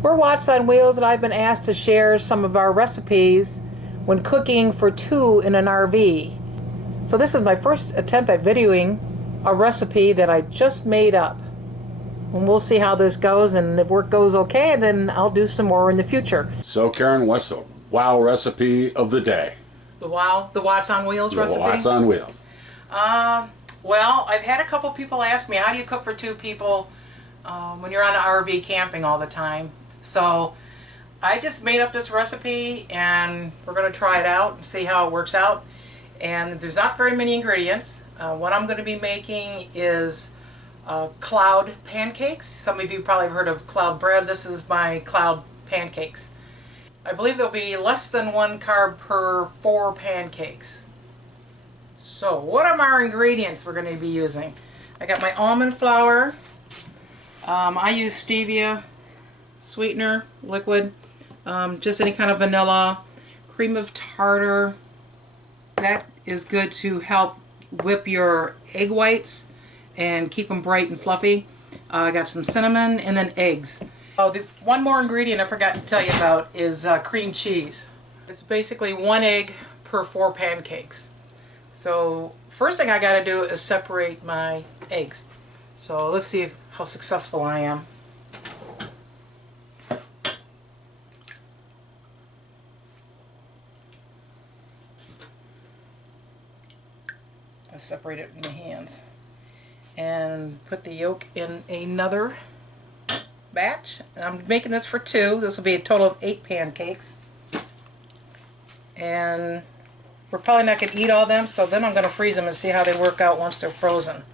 We're Watts on Wheels, and I've been asked to share some of our recipes when cooking for two in an RV. So this is my first attempt at videoing a recipe that I just made up. And we'll see how this goes, and if work goes okay, then I'll do some more in the future. So Karen, what's the WoW recipe of the day? The Watts on Wheels recipe? The Watts on Wheels. Well, I've had a couple people ask me, how do you cook for two people when you're on an RV camping all the time? So I just made up this recipe, and we're going to try it out and see how it works out. And there's not very many ingredients. What I'm going to be making is cloud pancakes. Some of you probably have heard of cloud bread. This is my cloud pancakes. I believe there'll be less than 1 carb per 4 pancakes. So what are our ingredients we're going to be using? I got my almond flour. I use stevia, sweetener, liquid, just any kind of vanilla, cream of tartar. That is good to help whip your egg whites and keep them bright and fluffy. I got some cinnamon and then eggs. Oh, one more ingredient I forgot to tell you about is cream cheese. It's basically 1 egg per 4 pancakes. So first thing I got to do is separate my eggs. So let's see how successful I am. I separate it in my hands and put the yolk in another batch. And I'm making this for 2. This will be a total of 8 pancakes. And we're probably not going to eat all of them, so then I'm going to freeze them and see how they work out once they're frozen.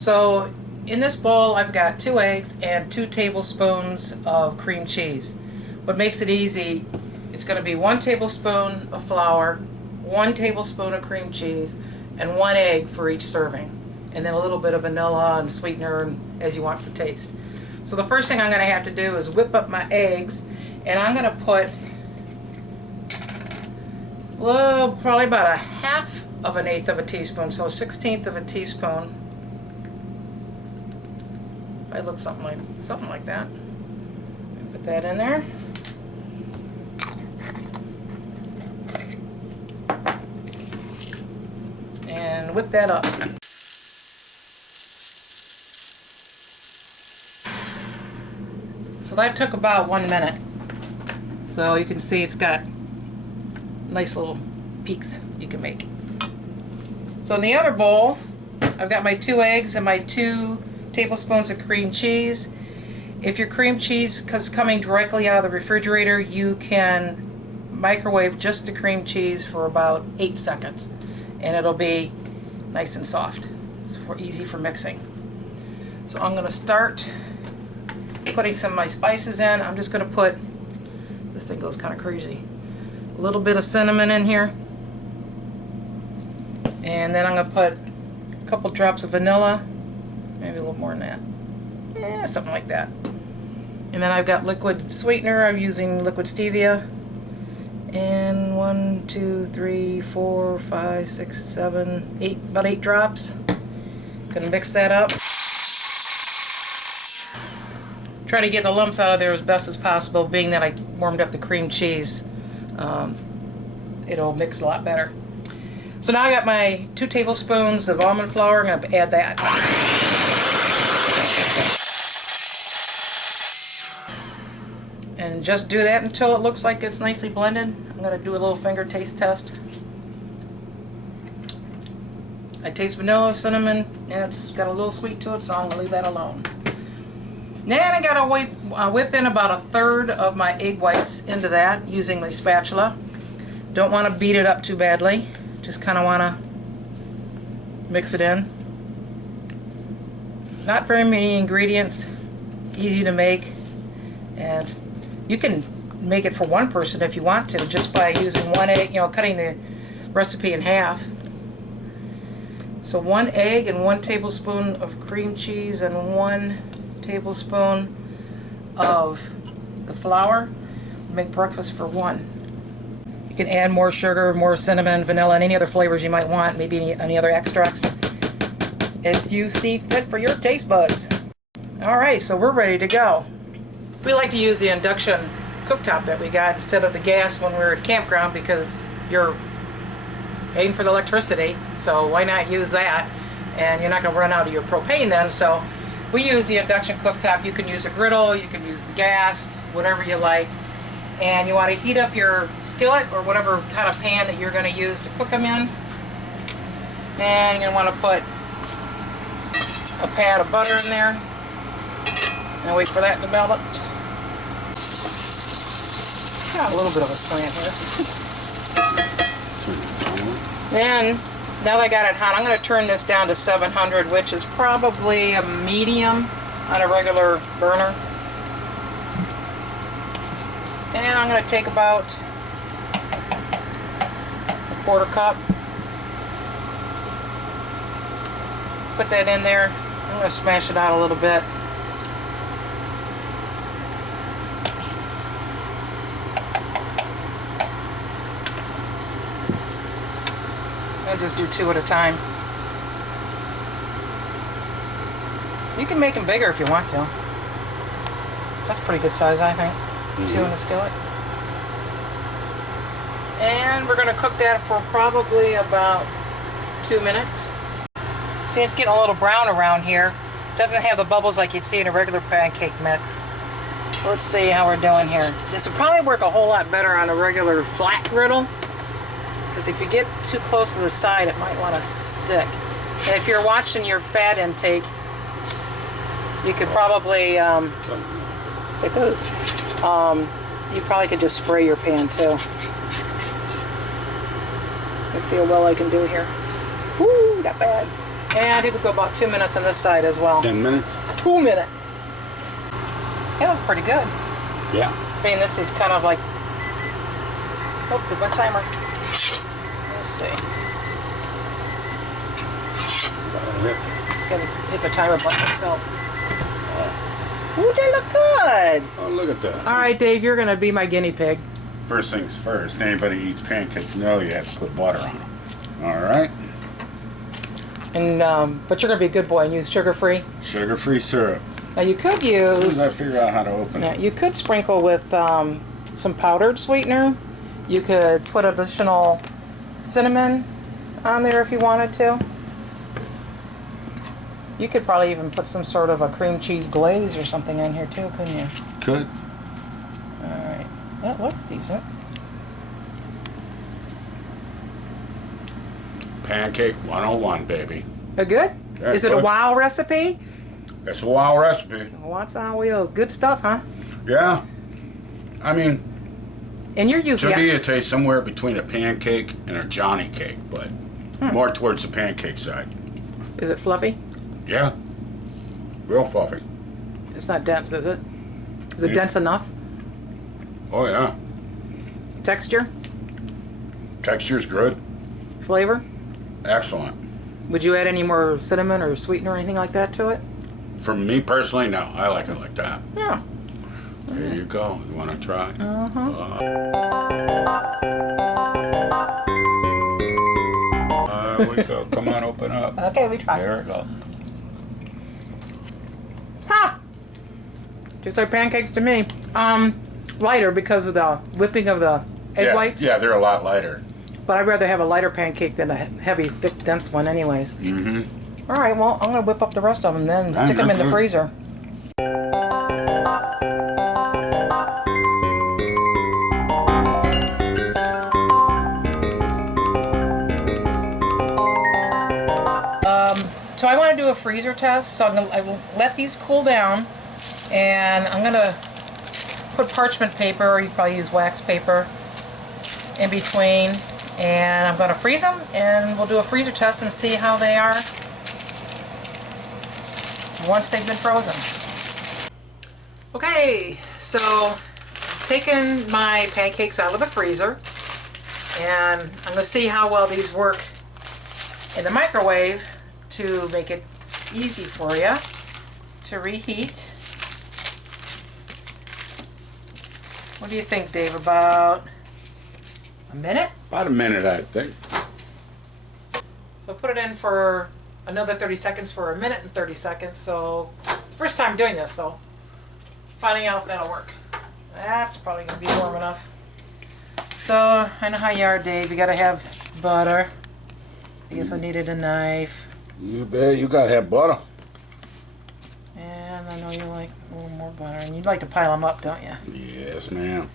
So in this bowl I've got 2 eggs and 2 tablespoons of cream cheese. What makes it easy, it's going to be 1 tablespoon of flour, 1 tablespoon of cream cheese, and 1 egg for each serving. And then a little bit of vanilla and sweetener as you want for taste. So the first thing I'm going to have to do is whip up my eggs, and I'm going to put, well, probably about 1/2 of a teaspoon, so 1/16 of a teaspoon. I look something like that. Put that in there. And whip that up. So that took about 1 minute. So you can see it's got nice little peaks you can make. So in the other bowl, I've got my 2 eggs and my 2 tablespoons of cream cheese. If your cream cheese is coming directly out of the refrigerator, you can microwave just the cream cheese for about 8 seconds. And it'll be nice and soft. It's easy for mixing. So I'm going to start putting some of my spices in. I'm just going to put, this thing goes kind of crazy, a little bit of cinnamon in here. And then I'm going to put a couple drops of vanilla, maybe a little more than that. Yeah, something like that. And then I've got liquid sweetener. I'm using liquid stevia. And 1, 2, 3, 4, 5, 6, 7, 8, about 8 drops. Gonna mix that up. Try to get the lumps out of there as best as possible, being that I warmed up the cream cheese. It'll mix a lot better. So now I got my 2 tablespoons of almond flour. I'm gonna add that. And just do that until it looks like it's nicely blended. I'm going to do a little finger taste test. I taste vanilla, cinnamon, and it's got a little sweet to it, so I'm going to leave that alone. Then I got to whip in about 1/3 of my egg whites into that using my spatula. Don't want to beat it up too badly. Just kind of want to mix it in. Not very many ingredients. Easy to make. And you can make it for 1 person if you want to, just by using 1 egg, cutting the recipe in half. So 1 egg and 1 tablespoon of cream cheese and 1 tablespoon of the flour. Make breakfast for 1. You can add more sugar, more cinnamon, vanilla, and any other flavors you might want, maybe any other extracts, as you see fit for your taste buds. Alright, so we're ready to go. We like to use the induction cooktop that we got instead of the gas when we were at campground because you're paying for the electricity, so why not use that? And you're not going to run out of your propane then, so we use the induction cooktop. You can use a griddle, you can use the gas, whatever you like. And you want to heat up your skillet or whatever kind of pan that you're going to use to cook them in. And you're going to want to put a pat of butter in there and wait for that to melt. Got a little bit of a slant here. Then, now that I got it hot, I'm going to turn this down to 700, which is probably a medium on a regular burner. And I'm going to take about a quarter cup. Put that in there. I'm going to smash it out a little bit. I'll just do 2 at a time. You can make them bigger if you want to. That's a pretty good size, I think. 2 in the skillet. And we're going to cook that for probably about 2 minutes. See, it's getting a little brown around here. Doesn't have the bubbles like you'd see in a regular pancake mix. Let's see how we're doing here. This would probably work a whole lot better on a regular flat griddle, because if you get too close to the side, it might want to stick. And if you're watching your fat intake, you could probably, it does. You probably could just spray your pan too. Let's see how well I can do here. Woo, not bad. And I think we'll go about 2 minutes on this side as well. 10 minutes? 2 minutes. They look pretty good. Yeah. I mean, this is kind of like, oh, did my timer. Let's see. Gotta hit the timer button itself. Ooh, they look good. Oh, look at that. All right, Dave, you're gonna be my guinea pig. First things first, anybody eats pancakes know you have to put butter on them. All right. And but you're gonna be a good boy and use sugar-free. Sugar-free syrup. Now you could As soon as use. I figure out how to open Yeah, it. you could sprinkle with some powdered sweetener. You could put additional cinnamon on there if you wanted to. You could probably even put some sort of a cream cheese glaze or something in here too, couldn't you? Could. Alright. That looks decent. Pancake 101, baby. Good? Yeah, Is it a good. WoW recipe? It's a WoW recipe. What's on wheels? Good stuff, huh? Yeah. I mean, And you're using to me it tastes somewhere between a pancake and a Johnny cake, but more towards the pancake side. Is it fluffy? Yeah. Real fluffy. It's not dense, is it? Is it Yeah. dense enough? Oh, yeah. Texture? Texture's good. Flavor? Excellent. Would you add any more cinnamon or sweetener or anything like that to it? For me personally, no. I like it like that. Yeah. There you go. You want to try? There we go. Come on, open up. Okay, we try. There we go. Ha! Just like pancakes to me. Lighter because of the whipping of the egg whites. Yeah, they're a lot lighter. But I'd rather have a lighter pancake than a heavy, thick, dense one anyways. Mm-hmm. All right, well, I'm going to whip up the rest of them then and stick them in the freezer. So I want to do a freezer test, so I will let these cool down, and I'm going to put parchment paper, or you probably use wax paper, in between, and I'm going to freeze them, and we'll do a freezer test and see how they are once they've been frozen. Okay, so taking my pancakes out of the freezer, and I'm going to see how well these work in the microwave to make it easy for you to reheat. What do you think, Dave? About a minute? About a minute, I think. So put it in for another 30 seconds for a minute and 30 seconds. So it's the first time doing this, so finding out if that'll work. That's probably gonna be warm enough. So I know how you are, Dave. You gotta have butter. I guess I needed a knife. You bet. You gotta have butter. And I know you like a little more butter, and you'd like to pile them up, don't you? Yes, ma'am.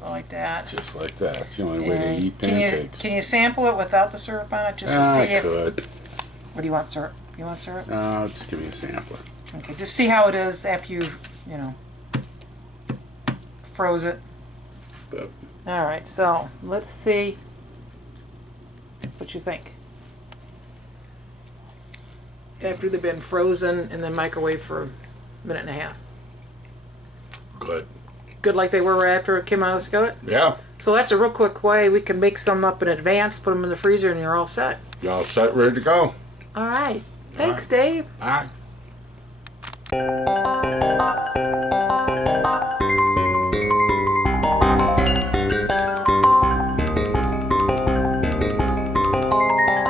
So like that. Just like that. It's the only way to And eat pancakes. Can you sample it without the syrup on it, just to I see if? could. What do you want, syrup? You want syrup? No, just give me a sampler. Okay, just see how it is after you've, froze it. But All right, so let's see what you think. After they've been frozen and then microwaved for a minute and a half. good. Good like they were after it came out of the skillet? Yeah. So that's a real quick way. We can make some up in advance, put them in the freezer, and you're all set. Y'all set, ready to go. All right. Thanks, Dave. All right.